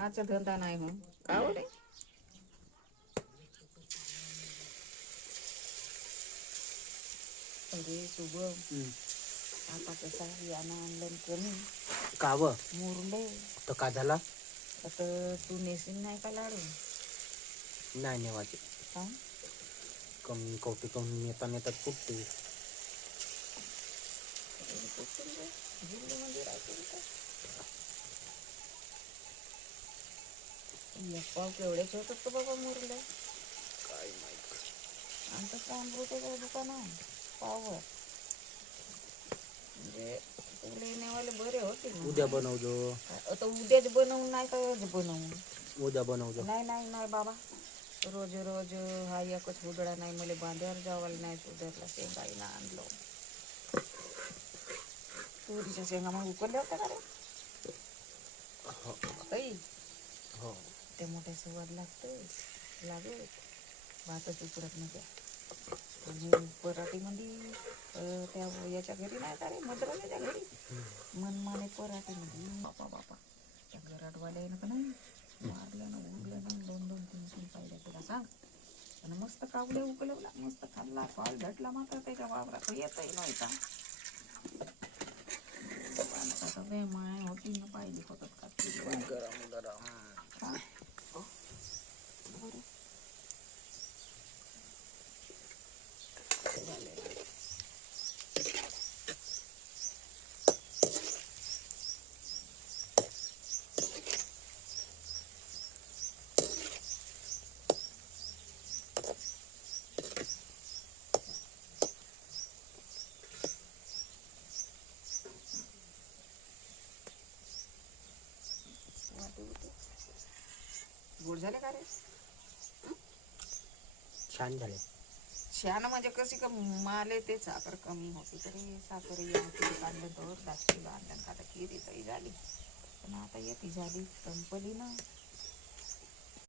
आजचा धंदा नाही मग का रे. अरे शुभम, आता कसा यानं आणलं कमी का व मुरले तर का झाला. आता तू नेसीन नाही का लाडू. नाही नेवाचे हा कमी कवटी कमी नेता नेतात फुटते. जिल्हे मध्ये राहते पाव केवढ्याच होतात तर बाबा मुरले. काय माहित. आमचं अमृताचं दुकान आहे पाववर. म्हणजे तुला येण्यावाले बरे होते ना. उद्या बनवजो. आता उद्याच बनवून नाही का बनवून. उद्या बनवजो. नाही नाही नाही बाबा, रोज रोज हा एकच उदळा नाही. मला बांध्यावर जावायला नाही सुधारला. शेंगाईनं आणलो तुरीच्या शेंगा मग उकरल्या होत्या का रे ताई. हो ते मोठे स्वाद लागतं लागेल भातच उकडत नाही त्या. आणि पराठीमध्ये त्या याच्या घरी नाही का रे मद्राजाच्या घरी मनमाने पराठीमध्ये बापा बापा त्या घराटवाल्यानं का नाही मारल्यानं उडल्यानं 2-2, 3-3 पाहिल्या तुला सांग. आणि मस्त कावड्या उकलवला, मस्त खाल्ला. फॉल भेटला मात्र त्याच्या वावरात येतही नव्हता. आता बे माय होती ना पाहिजे होतात का गरम गरम. हा गोड झाले का रे. छान झाले. छान म्हणजे कशी का माले ते साखर कमी होती तरी साखर काढलं तर 10 किलो आणलं का आता खिरी तरी झाली. पण आता येते झाली संपली ना.